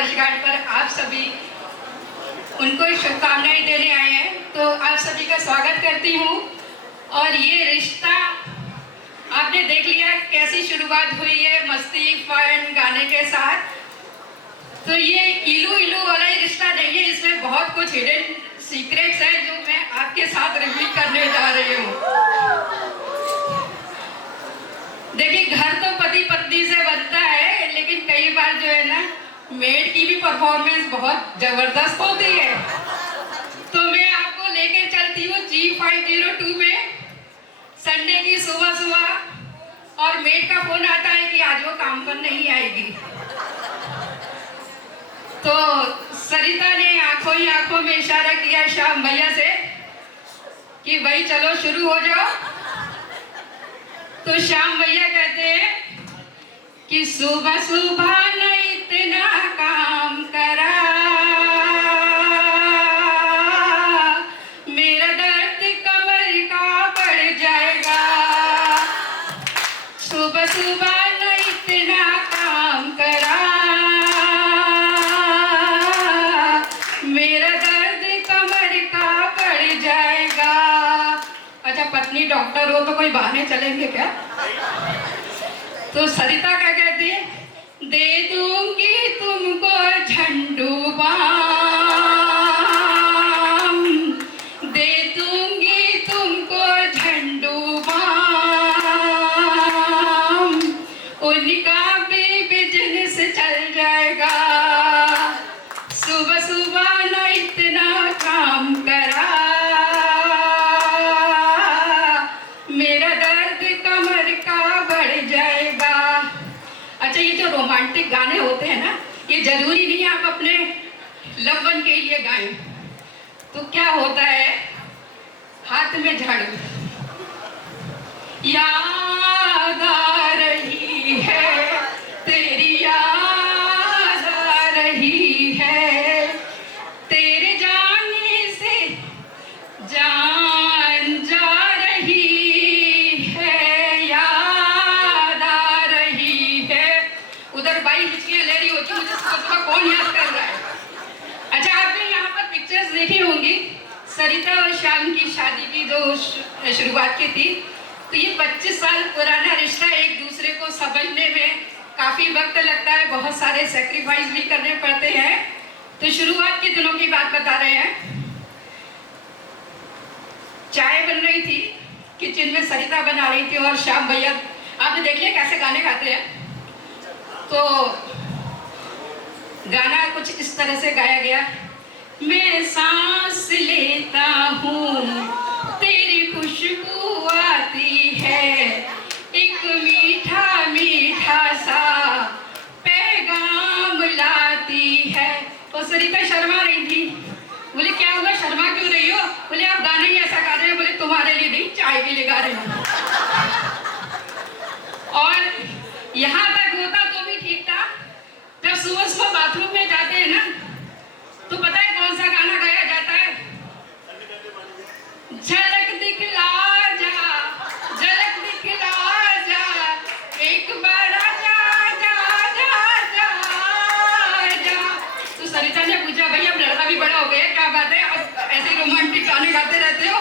वर्षगांठ पर आप सभी उनको शुभकामनाएं देने आए हैं, तो आप सभी का स्वागत करती हूँ। और ये रिश्ता आपने देख लिया कैसी शुरुआत हुई है, मस्ती फन गाने के साथ। तो ये इलू इलू वाला ही रिश्ता नहीं है, इसमें बहुत कुछ हिडन सीक्रेट्स है जो मैं आपके साथ रिवील करने जा रही हूँ। देखिए, घर तो पति पत्नी से बनता है, लेकिन कई बार जो है ना, मेड की भी परफॉर्मेंस बहुत जबरदस्त होती है। तो मैं आपको लेके चलती हूँ G502 में संडे की सुबह सुबह, और मेड का फोन आता है कि आज वो काम पर नहीं आएगी। तो सरिता ने आंखों ही आंखों में इशारा किया श्याम भैया से कि भाई चलो शुरू हो जाओ। तो श्याम भैया कहते हैं कि सुबह सुबह न इतना काम करा, मेरा दर्द कमर का बढ़ जाएगा। सुबह सुबह न इतना काम करा, मेरा दर्द कमर का बढ़ जाएगा। अच्छा, पत्नी डॉक्टर हो तो कोई बहाने चलेंगे क्या? तो सरिता क्या कहती है, दे दूंगी तुमको झंडू बाम, दे दूंगी तुमको झंडू बाम, उनका भी बिजनेस चल जाएगा। सुबह सुबह न इतना काम करा, मेरा दर्द कमर का बढ़ जाएगा। अच्छा, ये जो रोमांटिक गाने होते हैं ना, ये जरूरी नहीं है आप अपने लव वन के लिए गाएं। तो क्या होता है, हाथ में झाड़ू, याद आ रही है तेरी, याद आ रही है, तेरे जाने से जान जा रही है, याद आ रही है। उधर बाई हिचकियां ले रही होती, मुझे सोचता कौन याद कर रहा है। अच्छा, आपने यहाँ पर पिक्चर्स देखी होंगी सरिता और श्याम की शादी की जो शुरुआत की थी। तो ये 25 साल पुराना रिश्ता, एक दूसरे को समझने में काफी वक्त लगता है, बहुत सारे सेक्रीफाइस भी करने पड़ते हैं। तो शुरुआत के दिनों की बात बता रहे हैं। चाय बन रही थी, किचन में सरिता बना रही थी और श्याम भैया, आपने देख लिया कैसे गाने गाते हैं। तो गाना कुछ इस तरह से गाया गया, मैं सांस लेता हूँ तेरी खुशबू आती है, एक मीठा मीठा सा पैगाम लाती है। तो सरिता शर्मा रही थी, बोले क्या हुआ, शर्मा क्यों रही हो? बोले आप गाना ही ऐसा गा रहे हो। बोले तुम्हारे लिए नहीं, चाय के लिए गा रहे हो। और यहाँ तक होता तो भी ठीक था, जब सुबह सुबह बाथरूम में जाते हैं ना, तो पता है कौन सा गाना गाया जाता है? झलक दिखला जा, झलक दिखला जा, एक बार आजा, जा जा जा जा। तो सरिता ने पूछा, भैया अब लड़का भी बड़ा हो गया, क्या बात है, अब ऐसे रोमांटिक गाने गाते रहते हो?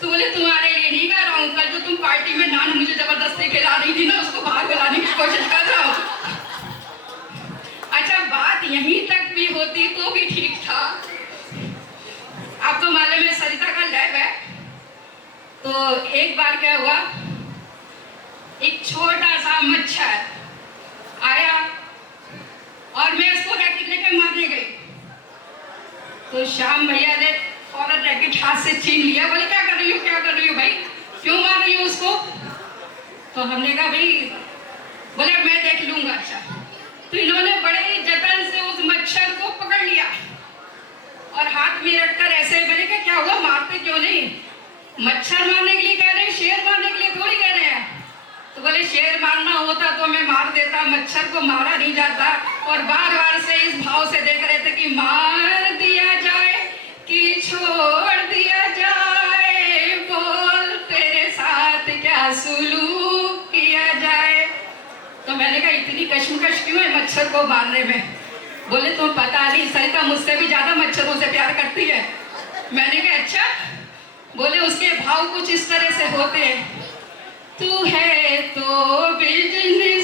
तो बोले तुम्हारे लिए नहीं गा रहा हूँ, कल जो तुम पार्टी में नान मुझे जबरदस्ती खिला रही थी ना, उसको बाहर बुलाने की कोशिश कर रहा हूँ। अच्छा, बात यहीं तक भी होती तो भी ठीक था। आप तो मालूम है सरिता का लैब है। तो एक बार क्या हुआ, एक छोटा सा मच्छर आया और मैं उसको रैकेट लेकर मारने गई। तो श्याम भैया ने फौरन रैकेट हाथ से छीन लिया। बोले क्या कर रही हो, क्या कर रही हो भाई, क्यों मार रही हो उसको? तो हमने कहा भाई, बोले मैं देख लूंगा। अच्छा, तो इन्होंने बड़े ही जतन से उस मच्छर को पकड़ लिया और हाथ में रखकर ऐसे, बोले क्या हुआ, मारते क्यों नहीं? मच्छर मारने के लिए कह रहे हैं, शेर मारने के लिए थोड़ी कह रहे हैं। तो बोले शेर मारना होता तो मैं मार देता, मच्छर को मारा नहीं जाता। और बार बार से इस भाव से देख रहे थे कि मार दिया जाए कि छोड़ दिया जाए, बोल तेरे साथ क्या सुलूक किया जाए। तो मैंने कहा इतनी कश्मकश क्यों है मच्छर को मारने में? बोले तुम पता नहीं सरिता मुझसे भी ज्यादा मच्छरों से प्यार करती है। मैंने कहा अच्छा। बोले उसके भाव कुछ इस तरह से होते हैं, तू है तो बिजनेस